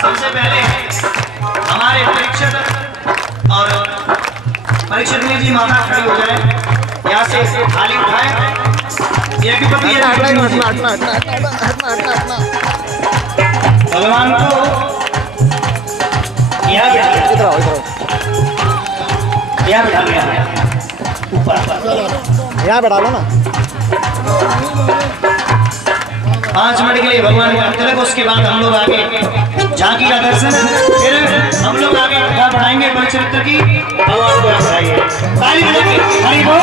सबसे पहले हमारे परीक्षक और परीक्षक में जी माता खड़ी हो जाए, यहाँ से थाली उठाए, ये भी पति है भगवान को यहाँ बैठा लिया ऊपर, यहाँ बैठा लो ना। 5 मिनट के लिए भगवान का तिलक, उसके बाद हम लोग आगे झांकी का दर्शन, फिर हम लोग आगे कथा बढ़ाएंगे परिचरित्र की। भगवान को बढ़ाइए, ताली बजाएंगे, हरि बोल।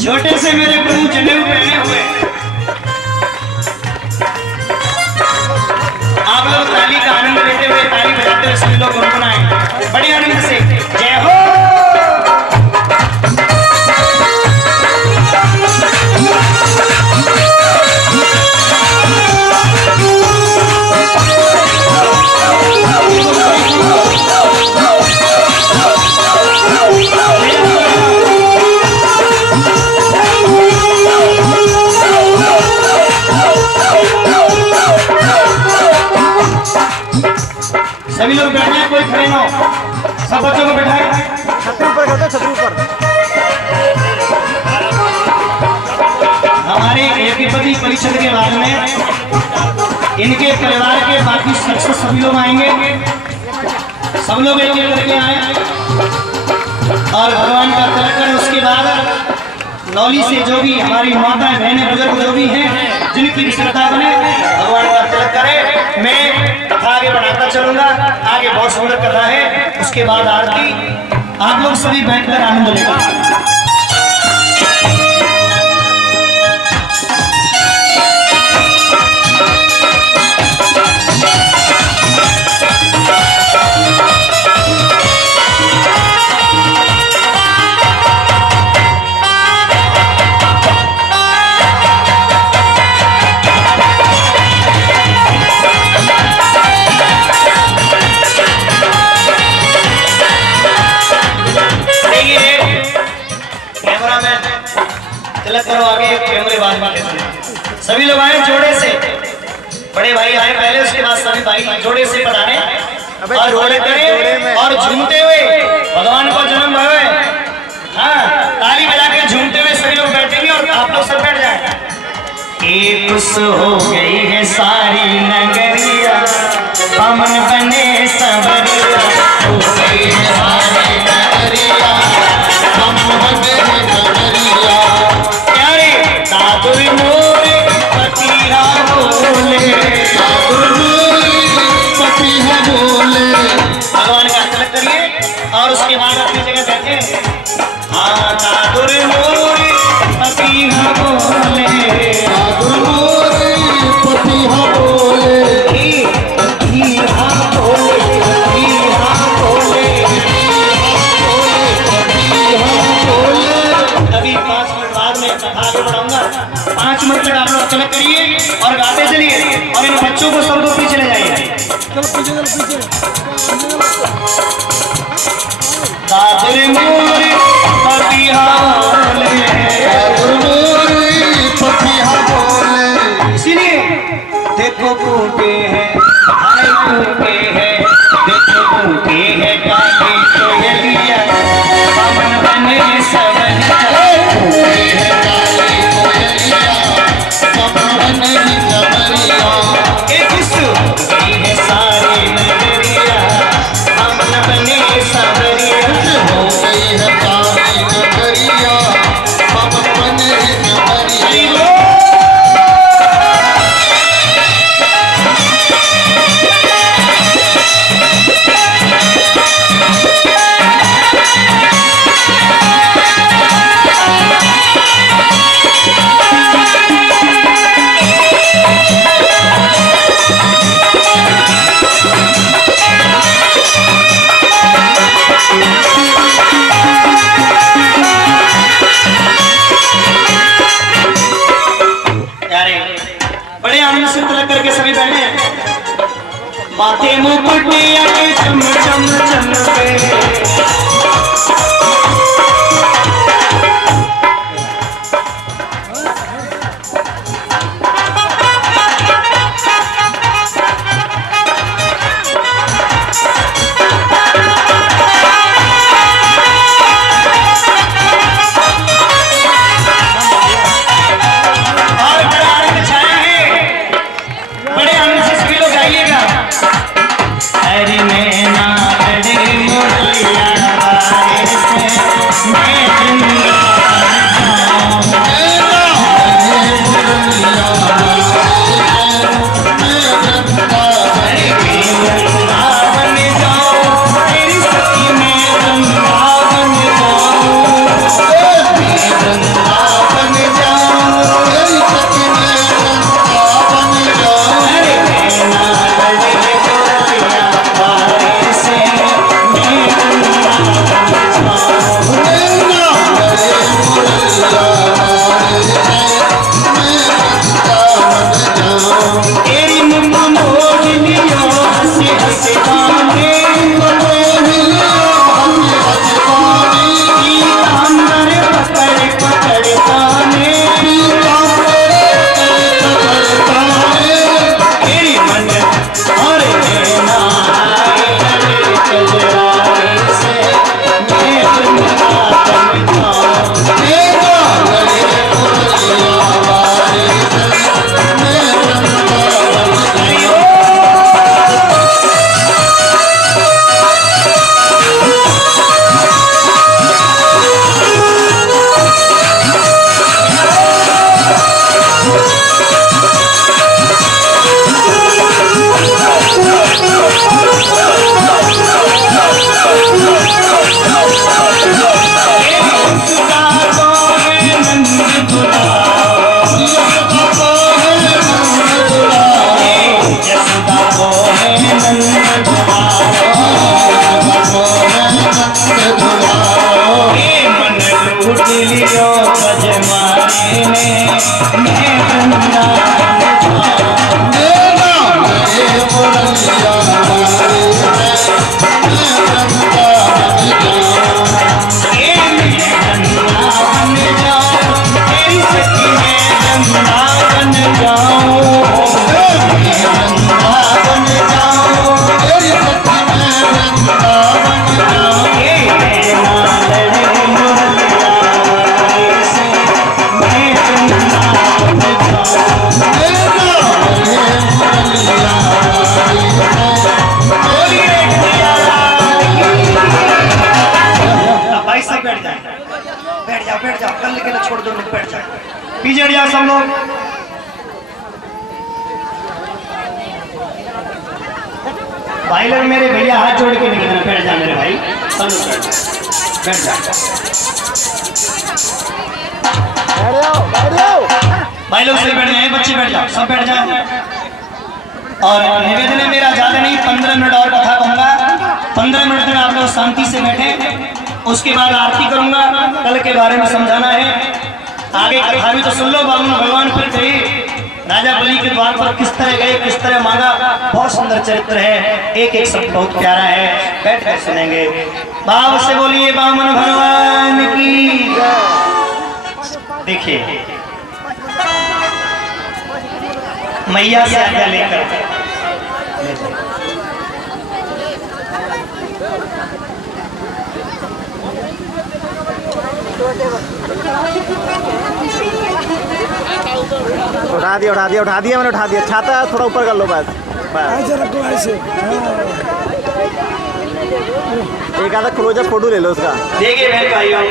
छोटे से मेरे प्रभु जनेऊ पहने हुए, आप लोग ताली का आनंद लेते हुए, ताली बजाते हुए सभी लोग गुनगुनाएं बड़े आनंद से, जय हो। सभी लोग बैठ जाए, कोई खड़े ना हो, सब बच्चों को बैठाए। छतरी ऊपर कर दो, छतरी ऊपर। हमारे एकीपति परिषद के बाद में इनके परिवार के बाकी सदस्य सभी लोग आएंगे, सब लोग एक एक करके आए और भगवान का तिलक करें। उसके बाद नौली से जो भी हमारी माता बहनें बुजुर्ग जो भी हैं, जिनकी भी श्रद्धा बने, भगवान का तिलक करें। मैं कथा आगे बढ़ाता चलूंगा, आगे बहुत सुंदर कथा है, उसके बाद आरती। आप लोग सभी बैठकर आनंद लेगा। तिलक करो आगे, कैमरे बाद में सभी लोग आए जोड़े से, बड़े भाई आए पहले, उसके बाद सभी भाई जोड़े से पधारे और जोड़े करें और झूमते हुए भगवान को जन्म भवे। हाँ, ताली बजा के झूमते हुए सभी लोग बैठेंगे और आप लोग सब बैठ जाए। खुश हो गई है सारी नगरिया, पवन बने सबरिया, हो गई है सारी नगरिया, पवन बने सबरिया। दादुर मोरे पतिया बोले, दादुर मोरे पतिया बोले। भगवान का तिलक करिए और उसके बाद अपनी जगह बैठे। हाँ, दादुर मोरे पतिया बोले, दादुर मोरे पतिया बोले, पतिया बोले, पतिया बोले, पतिया बोले। तभी 5 मिनट बाद में कथा आगे बढ़ाऊंगा। 5 मिनट तक आप लोग तिलक करिए और गाते चलिए और इन बच्चों को सबको पीछे ले जाइए। चलो पीछे, चलो पीछे। दादुर मोरे पतिया बोले, दादुर मोरे पतिया बोले। इसीलिए देखो कूके हैं, भाई कूके हैं, देखो कूके हैं काली कोयलिया, पवन बने सबरिया, कूके हैं काली कोयलिया, पवन बने सबरिया। खुश हो गई है सारी नगरिया, पवन बने सबरिया, हो गई है माथे मुकुटिया के चम चम चमके बैठ जाओ, कल के लिए छोड़ दो, बैठ जाओ, पीछे हट जाओ सब लोग। भाई लोग मेरे भैया हाथ जोड़ के निकलना, बैठ जाओ मेरे भाई, सब लोग बैठ जाओ, भाई लोग सही बैठ जाए, बच्चे बैठ जाओ, सब बैठ जाए। और निवेदन है मेरा, ज्यादा नहीं, 15 मिनट और कथा कहूंगा, 15 मिनट तक आप लोग शांति से बैठे, उसके बाद आरती करूंगा, कल के बारे में समझाना है। आगे कथा भी तो सुन लो, भगवान फिर गए राजा बलि के द्वार पर किस तरह गए, किस तरह मांगा, बहुत सुंदर चरित्र है, एक एक शब्द बहुत प्यारा है, बैठ कर सुनेंगे। भाव से बोलिए वामन भगवान की। देखिए मैया से आज्ञा लेकर उठा दिया मैंने, उठा दिया, छाता थोड़ा ऊपर कर लो, बस ऐसे रखो, ऐसे। एक आधा क्लोजअप फोटो ले लो उसका। देखिए मेरे भाइयों,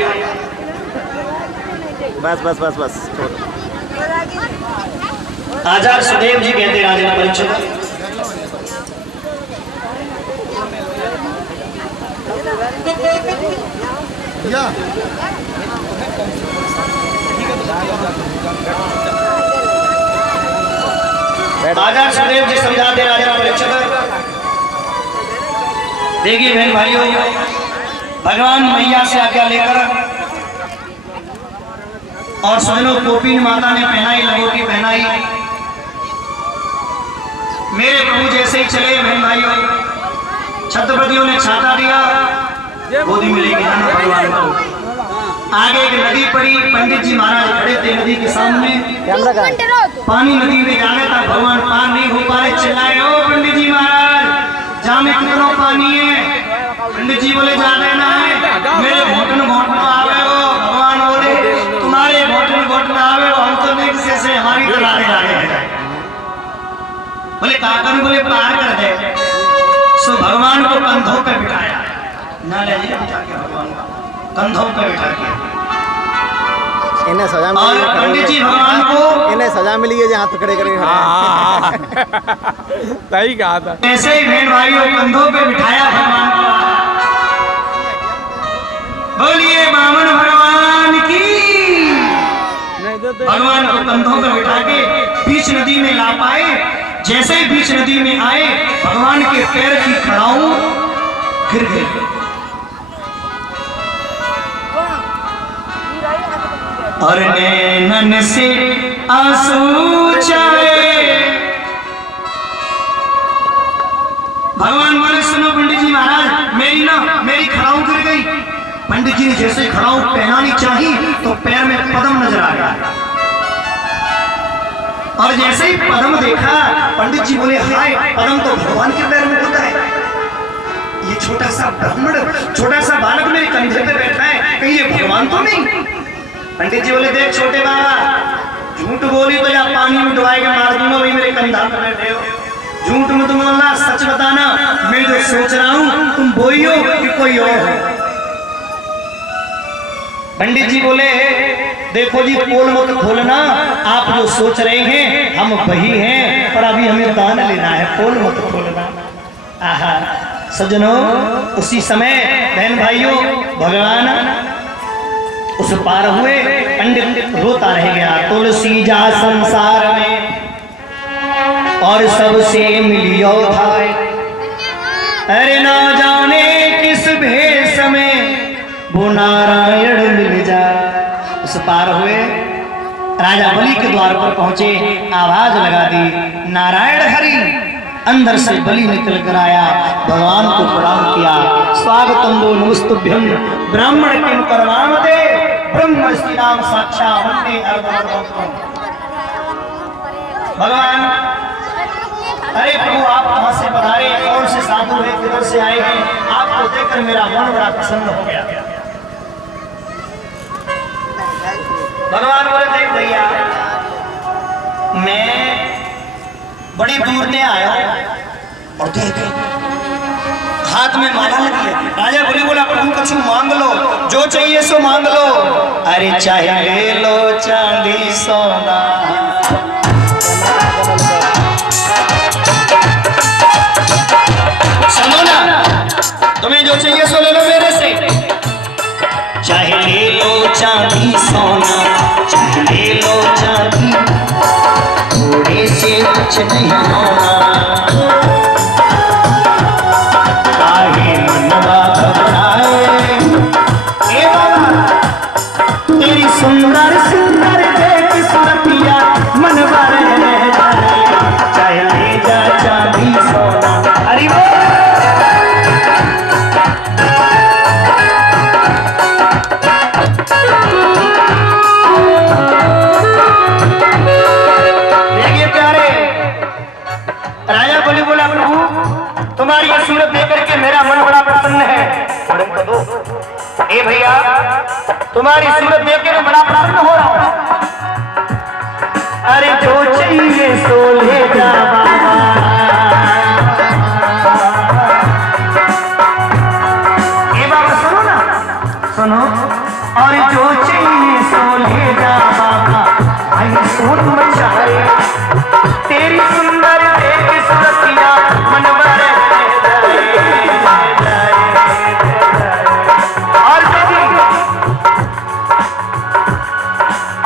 बस बस बस बस आचार्य सुदेव जी कहते राजा परीक्षित, आचार्य सुदेव जी समझाते राजा परीक्षित। देखिए बहन भाइयों, भगवान मैया से आज्ञा लेकर और सुनो, गोपीन माता ने पहनाई, लंगोटी पहनाई, मेरे प्रभु जैसे ही चले बहन भाइयों, छत्रपतियों ने छाता दिया, गोदी में लेके जाना भगवान को। आगे एक नदी पड़ी, पंडित जी महाराज खड़े थे नदी के सामने, पानी नदी में जाने था, भगवान पार नहीं हो पा रहे, चिल्लाए ओ पंडित जी महाराज जा में कितना पानी है। पंडित जी बोले जा देना है, मेरे घोटन घोटन आवे हो। भगवान बोले तुम्हारे घोटन घोटन आवे हो, हम तो नहीं से हमारी तो लाने हैं। बोले काकन बोले पार कर दे। सो भगवान को कंधों पे बिठाया, ना ले बिठा के भगवान को कंधों पे बिठा के, इन्हें सजा मिली। और पंडित जी भगवान को इन्हें सजा मिली है, जहाँ तो खड़े करे। सही कहा था। ऐसे ही बहन भाइयों कंधों पे बिठाया भगवान को। बोलिए बामन भगवान की। भगवान को कंधों पे बिठा के बीच नदी में ला पाए। जैसे ही बीच नदी में आए, भगवान के पैर की खड़ाऊ गिर गई और नैनन से आंसू चाहे। भगवान बोले सुनो पंडित जी महाराज, मेरी खड़ाऊ गिर गई। पंडित जी ने जैसे खड़ाऊ पहनानी चाहिए तो पैर में पद्म नजर आ गया, और जैसे ही पद्म देखा पंडित जी बोले हाय, पद्म तो भगवान के पैर में होता है। ये छोटा सा ब्राह्मण, छोटा सा बालक मेरे कंधे पे बैठा है, कहीं ये भगवान तो नहीं। पंडित जी बोले देख छोटे बाबा, झूठ बोली तो या पानी में डुबाए के मार दूंगा, वही मेरे कंधा पे बैठे हो। झूठ मत बोलना, सच बताना, मैं जो सोच रहा हूँ तुम वही हो कि कोई और हो। पंडित जी बोले देखो जी पोल मत खोलना, आप जो सोच रहे हैं हम वही हैं, पर अभी हमें दान लेना है, पोल मत खोलना। आहा सज्जनों, उसी समय बहन भाइयों भगवान उस पार हुए। पंडित रोता रह गया, तुलसी जा संसार में और सबसे मिलियो भाई, अरे ना जाने किस भेष में वो नारायण मिल जाए। उस पार हुए, राजा बलि के द्वार पर पहुंचे, आवाज लगा दी नारायण हरि। अंदर से बलि निकल कर आया, भगवान को प्रणाम किया, स्वागतम वो नमस्तुभ्यं ब्राह्मण किम परमामते ब्रह्म श्री राम साक्षात् वंदे अर्धनारीश्वरम्। भगवान अरे प्रभु आप कहाँ से पधारे, कौन से साधु हैं, किधर से आए हैं, आपको देखकर मेरा मन बड़ा प्रसन्न हो गया। भगवान बोले देख भैया, मैं बड़ी दूर से आया और देख हाथ में माला लगी है। राजा बोला प्रभु कुछ मांग लो, जो चाहिए सो मांग लो। अरे चाहे ले लो चांदी सोना, सुनो ना, तुम्हें जो चाहिए सो ले लो मेरे से। चाहे ले लो चांदी सोना, चाहे ले लो चांदी, थोड़े से कुछ नहीं होना। काहे मनवा घबराए, ए बाबा तेरी सुंदर सुंदर देख सुरतिया मनवा रह जाए। चाहे ले जा चांदी सोना, हरि बोल। बोला प्रभु तुम्हारी ये सूरत देख करके मेरा मन बड़ा प्रसन्न है। ए भैया तुम्हारी सूरत देख कर बड़ा प्रसन्न हो रहा हूं। अरे जो चाहिए सो ले जा बाबा, ए बाबा सुनो ना, सुनो। और जो चाहिए सो ले जा बाबा, आई सूरत मचाए तेरी सुंदर देख सुरतिया मन भर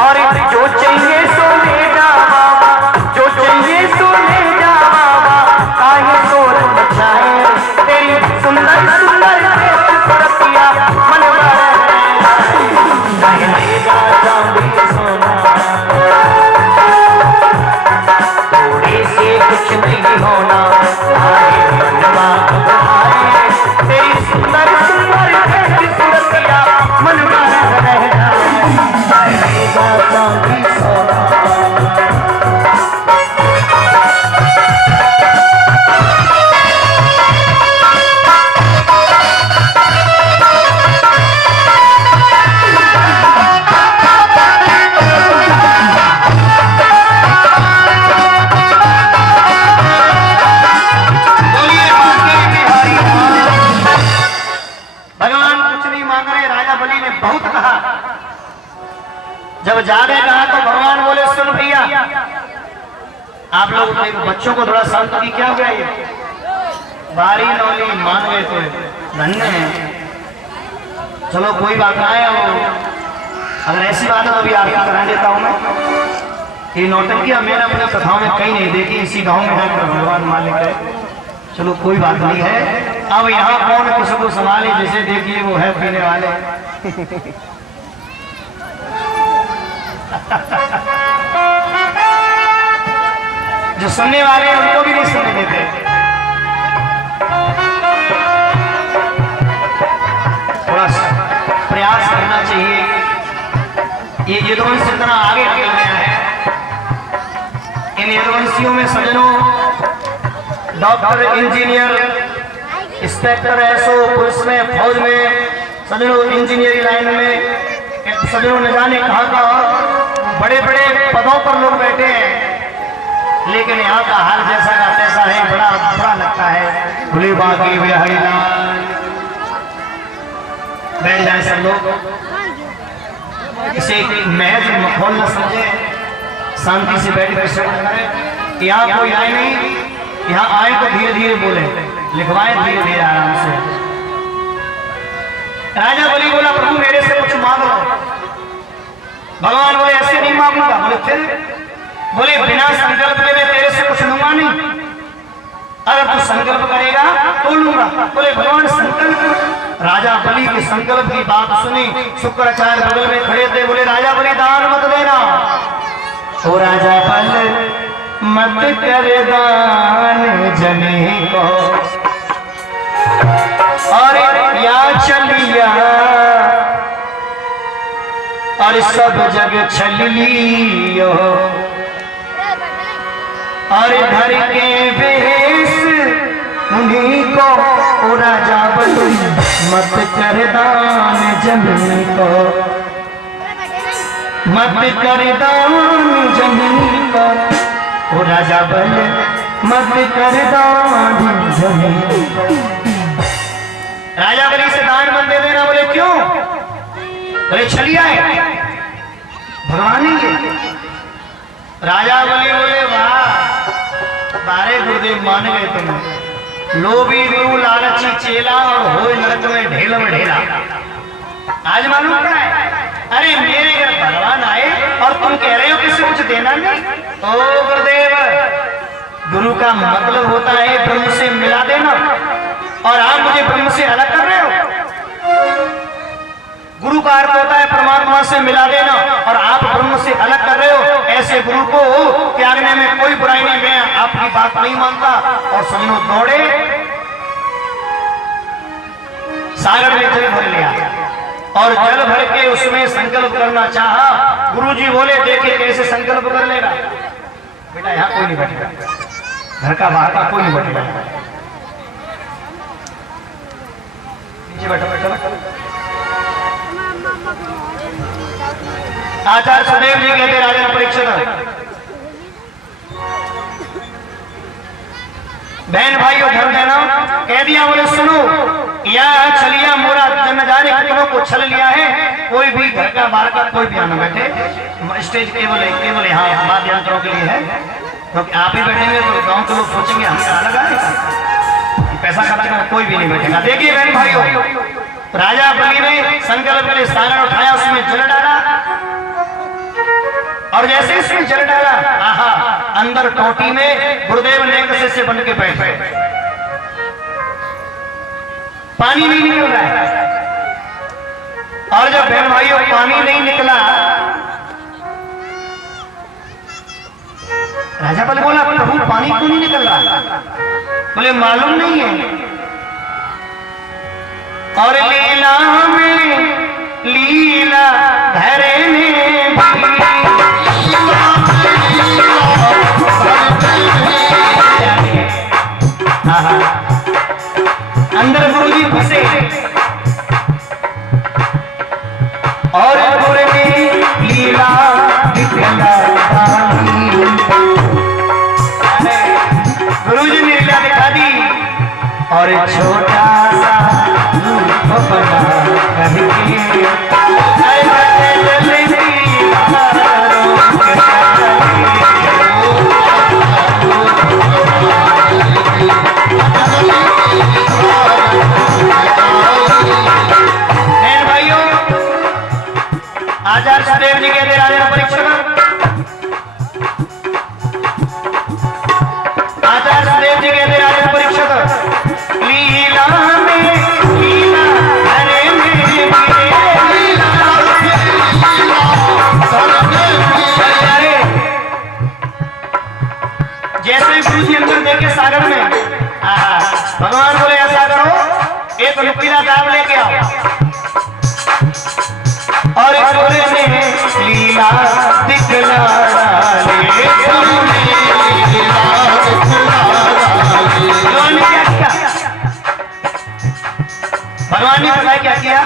और जो चाहिए सो ले जा बाबा, जो चाहिए सो ले जा जाने कहा तो भगवान बोले सुन भैया, आप लोग बच्चों को थोड़ा शांत की, क्या हुआ ये बारी नौली मान गए तो धन्य है। चलो कोई बात ना है, अगर ऐसी बात है तो भी आपकी करा देता हूँ मैं। ये नौटंकी मैंने अपनी कथाओं में कहीं नहीं देखी, इसी गांव में जाकर भगवान मालिक है। चलो कोई बात नहीं है। अब यहाँ कौन किसी को संभाले, जैसे देखिए वो है पीने वाले। जो सुनने वाले हैं उनको भी नहीं सुनने देते। थोड़ा प्रयास करना चाहिए। ये यदुवंश इतना आगे निकल गया है। इन यदुवंशियों में सजनों doctor, engineer, inspector, SO, police में, फौज में, सजनों इंजीनियरिंग लाइन में, सजनों न जाने कहाँ का बड़े बड़े पदों पर लोग बैठे हैं। लेकिन यहाँ का हाल जैसा का तैसा है, बड़ा बुरा लगता है। भूले बाकी बिहारी लाल बैठ जाए सब लोग, इसे महज माहौल न समझे, शांति से बैठ कर श्रवण करें। यहाँ कोई आए नहीं, यहाँ आए तो धीरे धीरे बोले, लिखवाए धीरे धीरे आराम से। राजा बलि बोला प्रभु मेरे से कुछ मांग लो। भगवान बोले ऐसे नहीं मांगूंगा। बोले फिर? बोले बिना संकल्प के मैं तेरे से कुछ लूंगा नहीं, अगर तू संकल्प करेगा तो लूंगा। बोले भगवान संकल्प? राजा बलि के संकल्प की बात सुनी, शुक्राचार्य बगल में खड़े थे। बोले राजा बलि दान मत देना। ओ राजा बलि मत कर दान जने को, और या चलिया और सब जग छल लियो, और घर के बेस उन्हीं को। ओ राजा बलि मत कर दान जमीन को, मत कर दान जमीन को। ओ राजा बलि मत कर दान जमीन को। राजा बलि से दान मत दे देना। बोले क्यों? बोले छलिया है, भगवान ही है। राजा बलि बोले वाह बारे गुरुदेव मान गए तुम। लोभी गुरु लालची चेला और होए नरक में ढेला। आज मालूम पड़ा है? अरे मेरे घर भगवान आए और तुम कह रहे हो किसी कुछ देना नहीं। ओ गुरुदेव, गुरु का मतलब होता है ब्रह्म से मिला देना, और आप मुझे ब्रह्म से अलग कर रहे हो। गुरु का अर्थ होता है परमात्मा से मिला देना, और आप ब्रह्म से अलग कर रहे हो। ऐसे गुरु को त्यागने में कोई बुराई नहीं, मैं आपकी बात नहीं मानता। और सजनों दौड़े सागर में जल भर लिया, और जल भर के उसमें संकल्प करना चाहा। गुरुजी बोले देखे कैसे संकल्प कर लेगा। बेटा यहाँ कोई नहीं बैठेगा, घर का बाहर का कोई नहीं बैठेगा। नीचे बैठो बैठो। आचार्य सुदेव जी कहते राजा परीक्षित, बहन भाइयों ध्यान देना। कह दिया। बोले सुनो, या छलिया मोरा जन जाने कितनों को छल लिया है। कोई भी घर का बाहर का कोई भी आना बैठे, स्टेज केवल यहाँ वाद्य यंत्रों के लिए है, क्योंकि आप ही बैठेंगे तो गांव के लोग सोचेंगे हम कहाँ लगा पैसा खर्च कर, कोई भी नहीं बैठेगा। देखिए बहन भाइयों, राजा बलि ने संकल्प के लिए सागर उठाया, उसमें जल डाला, और जैसे इसमें जल डाला, आहा, अंदर टोटी में गुरुदेव नेकसे से बन के बैठ गए। पानी नहीं निकल रहा है, और जब बहन भाइयों पानी नहीं निकला, राजा बलि बोला प्रभु पानी क्यों नहीं निकल रहा? बोले मालूम नहीं है। और लीला में लीला धरे ने अंदर गुरुजी फंसे, और गुरु ने लीला दिखला। गुरुजी ने लीला दिखा दी, और छोटा सा रूप बना करके नुकीला दाव लेके आओ। और जोरे में लीला दिखला डाले, भगवान ने क्या किया? भगवान ने पता क्या किया?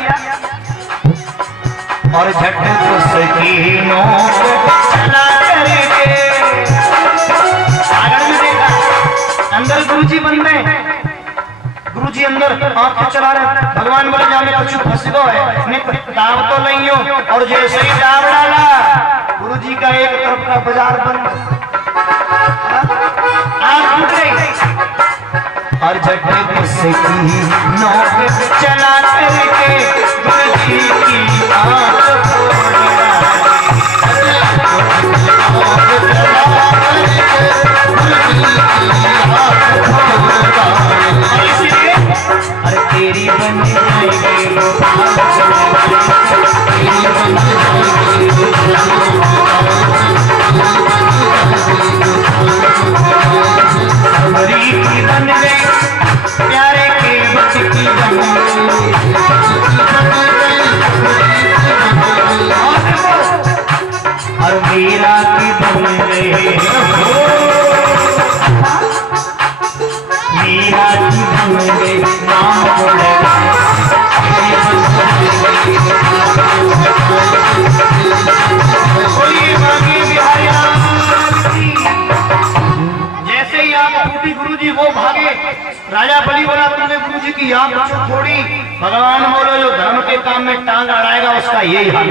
और झट सकीनों चला करके सागर में देखा, अंदर गुरुजी बन रहे, गुरुजी अंदर आंख चला रहे। भगवान बोले जा मैं कुछ फंस गो है, दाव तो नहीं हो। और जैसे ही दाव डाला, गुरुजी का एक तरफ का बाजार बंद, आंख टूट गई। और झट सकीनों चला करके गुरुजी की आंख अरे तेरी बन जाएगी हमारी की बन गई, प्यारे के बच की बन और मेरा की बन गई, मेरा की बन गई, नाम बोले बोलिए बाकी बिहारी जैसे ही आंख टूटी गुरुजी वो भागे। राजा बलि बोला तुमने गुरुजी की आंख छोड़ी। भगवान बोलो जो धर्म के काम में टांग अड़ाएगा उसका यही हाल।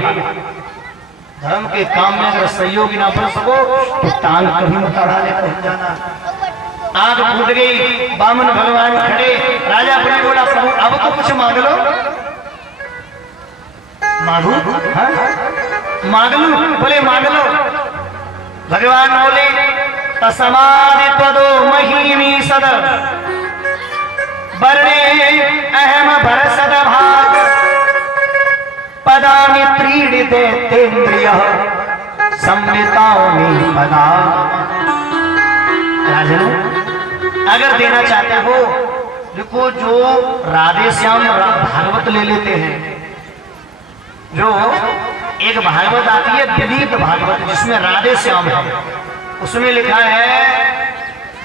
धर्म के काम में अगर सहयोगी ना बन सको तो टांग कभी मत अड़ा ले कहीं जाना। आंख फूट गई, बामन भगवान खड़े। राजा बलि बोला प्रभु अब तो कुछ मांग लो। मांगू? हाँ? मांग लो? बोले मांग लो। भगवान बोले तस्मादि त्वदो महीमी सद वर्णे अहम भरसद भाग पदानि त्रीणि देतेन्द्रियः संवितानि पदा। राजन अगर देना चाहते हो, देखो जो राधे श्याम भागवत ले लेते हैं, जो एक भागवत आती है विनीत भागवत जिसमें राधे श्याम है, उसमें लिखा है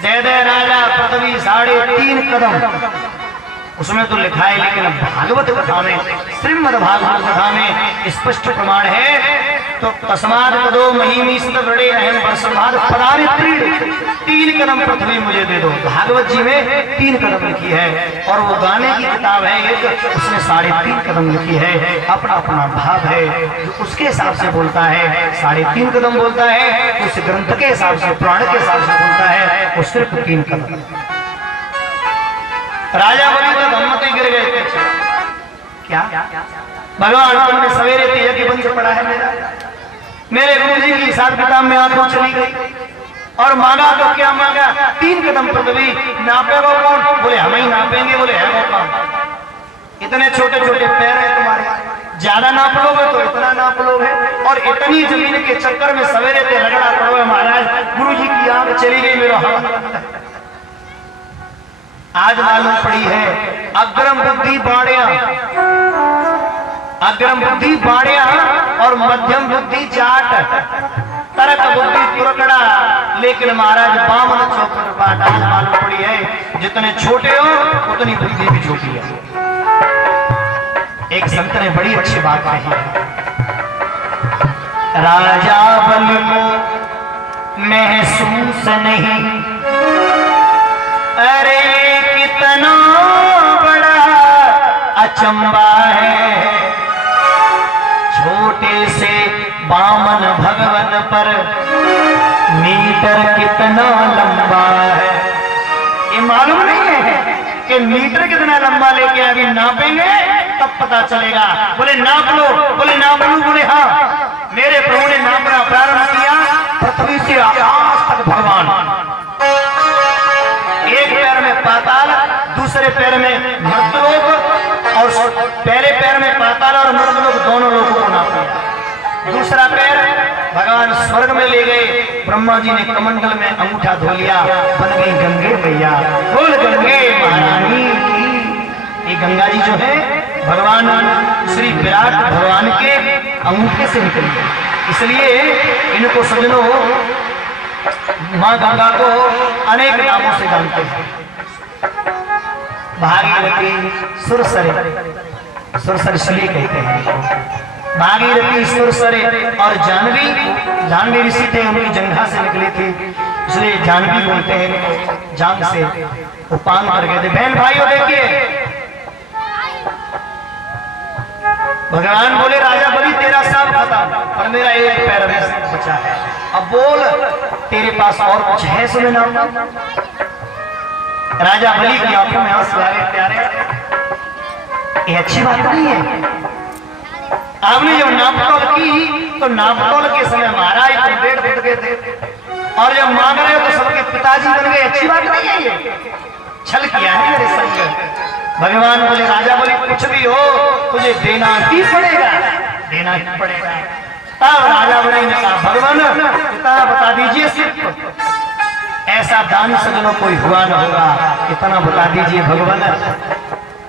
जय जय राजा पृथ्वी 3.5 कदम, उसमें तो लिखा है। लेकिन भागवत कथा में, श्रीमद् भागवत कथा में स्पष्ट प्रमाण है। तो तस्माद पदो महीमी सदवृणे अहम वर्षभाद पदानि त्रीणि, 3 कदम पृथ्वी मुझे दे दो। भागवत जी में 3 कदम लिखी है। और वो गाने की किताब है एक, उसने 3.5 कदम लिखी है। अपना अपना भाव है जो उसके हिसाब से बोलता है, 3.5 कदम बोलता है। उस ग्रंथ के हिसाब से, पुराण के हिसाब से बोलता है वो सिर्फ 3 कदम। राजा बलि तो धम्मते गिर गए थे। क्या भगवान तुमने सवेरे तेज की बंद पड़ा है मेरे गुरुजी की हिसाब किताब में आंखों चली गई। और मांगा तो क्या मांगा? 3 कदम पृथ्वी। नापेगा कौन? बोले हम ही नापेंगे। बोले है वो काम? इतने छोटे छोटे पैर है तुम्हारे, ज्यादा नाप लोगे तो इतना नाप लोगे। और इतनी जमीन के चक्कर में सवेरे ते रगड़ा पड़ो है महाराज। गुरुजी की आंख चली गई मेरा। आज मालूम पड़ी है अग्रम बुद्धि बाड़िया, अग्रम बुद्धि बाड़िया और मध्यम बुद्धि जाट, तरक बुद्धि तुरकड़ा, लेकिन महाराज बामन चौपट बाट। आज मालूम पड़ी है जितने छोटे हो उतनी बुद्धि भी छोटी है। एक संत ने बड़ी अच्छी बात कही है, राजा बलि को महसूस नहीं, अरे कितना बड़ा अचंबा है, छोटे से बामन भगवन पर मीटर कितना लंबा है। ये मालूम नहीं है कि मीटर कितना लंबा लेके अभी नापेंगे तब पता चलेगा। बोले नाप लो, बोले नाप लो। बोले हाँ। मेरे प्रभु ने नापना प्रारंभ किया, पृथ्वी से आकाश तक भगवान। एक पैर में पाताल, दूसरे पैर में मर्दलोक, और पहले पैर में पाताल और मर्दलोक दोनों लोगों को नापा। दूसरा पैर भगवान स्वर्ग में ले गए। ब्रह्मा जी ने कमंडल में अंगूठा धो लिया, बन गई गंगे मैया। बोल गंगे महारानी की। गंगा जी जो है भगवान श्री विराट भगवान के अंगूठे से निकली है। इसलिए इनको सज्जनों माँ गंगा को अनेक नामों से जानते हैं। भागीरथी, सुरसरे, सुरसरसली कहते हैं। भागीरथी, सुरसरे और जानवी ऋषि थे, उनकी जंघा से निकले थे, इसलिए जानवी बोलते हैं। जान से वो पान कर गए थे। बहन भाइयों देखिए, भगवान बोले राजा बलि तेरा सब खत्म और मेरा एक पैर अभी बचा है। अब बोल तेरे पास और कुछ है सुने ना। राजा बलि की आंखों में आंसू आ गए। प्यारे, ये अच्छी बात नहीं है। आपने जब नापतोल की तो नापतोल के समय महाराज तो डेढ़ फुट गए थे और जब मांग रहे हो तो सबके पिताजी बन गए। अच्छी बात नहीं है, ये छल किया है मेरे संग। भगवान बोले राजा बोले कुछ भी हो तुझे देना ही पड़ेगा, देना ही पड़ेगा। तब राजा बलि ने कहा भगवान पिता बता दीजिए, सिर्फ ऐसा दान सज्जनों कोई हुआ न होगा, इतना बता दीजिए भगवान।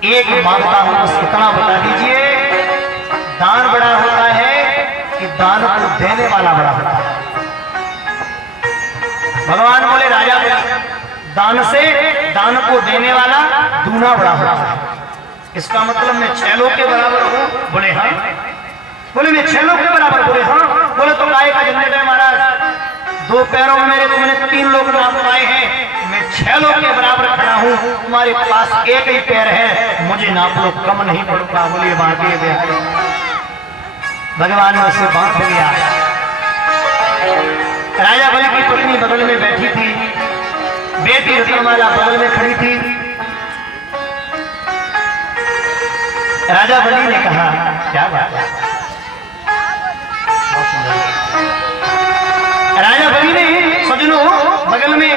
एक मांगता हूं बस इतना बता दीजिए, दान बड़ा होता है कि दान को देने वाला बड़ा होता है। भगवान बोले राजा बोले दान से दान को देने वाला दूना बड़ा होता है। इसका मतलब मैं 6 लोग के बराबर हूं। बोले हाँ। बोले मैं 6 लोग के बराबर। बोले हाँ। बोले तो गाय का झंडे है महाराज, 2 पैरों में मेरे तुमने 3 लोग नाप पाए हैं, मैं 6 लोग के बराबर खड़ा हूं, तुम्हारे पास एक ही पैर है, मुझे नाप लो, कम नहीं पड़ूंगा। बोलिए बांटे गया। भगवान ने उससे बांट गया। राजा बलि की पत्नी बगल में बैठी थी, बेटी रत्नमाला बगल में खड़ी थी। राजा बलि ने कहा क्या बात है। राजा बलि ने सज्जनों बगल में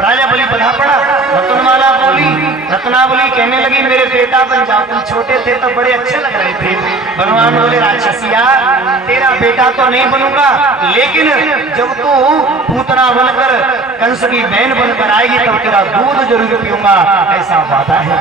राजा बलि बधा पड़ा। रत्नमाला बोली, रत्नावली कहने लगी मेरे बेटा बन जाओ, तुम छोटे थे तो बड़े अच्छे लग रहे थे। भगवान बोले राक्षसिया तेरा बेटा तो नहीं बनूंगा, लेकिन जब तू पूतना बनकर कंस की बहन बनकर आएगी तब तेरा दूध जरूर पीऊंगा, ऐसा वादा है।